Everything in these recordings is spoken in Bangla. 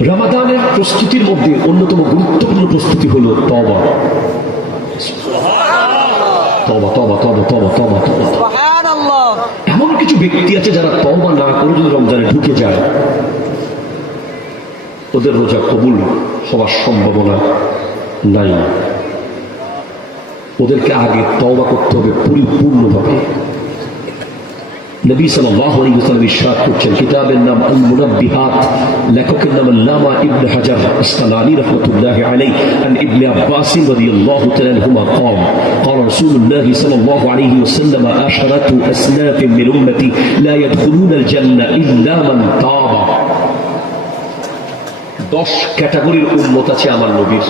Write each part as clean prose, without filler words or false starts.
রমাদানের প্রস্তুতির মধ্যে অন্যতম গুরুত্বপূর্ণ প্রস্তুতি হলো তওবা। তওবা তওবা তওবা তওবা তওবা তওবা। সুবহানাল্লাহ। এমন কিছু ব্যক্তি আছে যারা তওবা না করে যদি রমজানে ঢুকে যায় ওদের রোজা কবুল হওয়ার সম্ভাবনা নাই। ওদেরকে আগে তওবা করতে হবে পরিপূর্ণভাবে। নবী সাল্লাল্লাহু আলাইহি ওয়াসাল্লাম ইরশাদ করছেন, কিতাবের নাম আল মুনাব্বিহাত, লেখকের নাম আল্লামা ইবনে হাজার আসকালানী রাহমাতুল্লাহি আলাইহি, আন ইবনে আব্বাস রাদিয়াল্লাহু তাআলা আনহুমা قال قال رسول الله صلى الله عليه وسلم عشرة أصناف من أمتي لا يدخلون الجنة إلا من تاب। 10 ক্যাটাগরির উম্মত আছে আমার নবীর,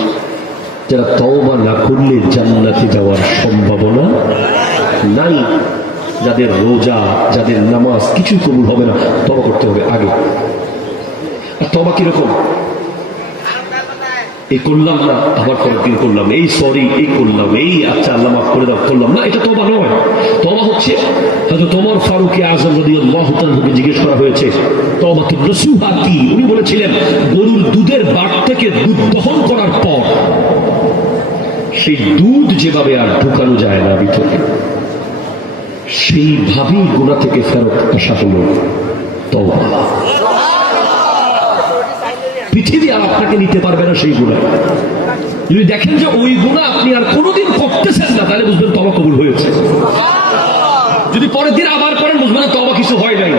যারা তওবা না করলে জান্নাতে যাওয়ার সম্ভাবনা নাই। যাদের রোজা, যাদের নামাজ কিছুই কবুল হবে না, তওবা করতে হবে আগে। আর তওবা কিরকম? এই করলাম না, আবার পরের দিন করলাম, এই সরি, এই করলাম, এই আচ্ছা আল্লাহ মাফ করে দাও, করলাম না, এটা তওবা নয়। তওবা হচ্ছে, হযরত ওমর ফারুক আযম রাদিয়াল্লাহু তাআলাকে জিজ্ঞেস করা হয়েছে তওবাতুন নসুহা কি? উনি বলেছিলেন, গরুর দুধের বাট থেকে দুধ দহন করার পর সেই দুধ যেভাবে আর ঢুকানো যায় না ভিতরে, সেইভাবেই গুনাহ থেকে ফেরত আসা হলো তওবা। পৃথিবী আর আপনাকে নিতে পারবে না সেই গুনাহ। যদি দেখেন যে ওই গুনাহ আপনি আর কোনোদিন করতেছেন না, তাহলে বুঝবেন তওবা কবুল হয়েছে। যদি পরের দিন আবার করেন, বুঝবেন তওবা কিছু হয় নাই।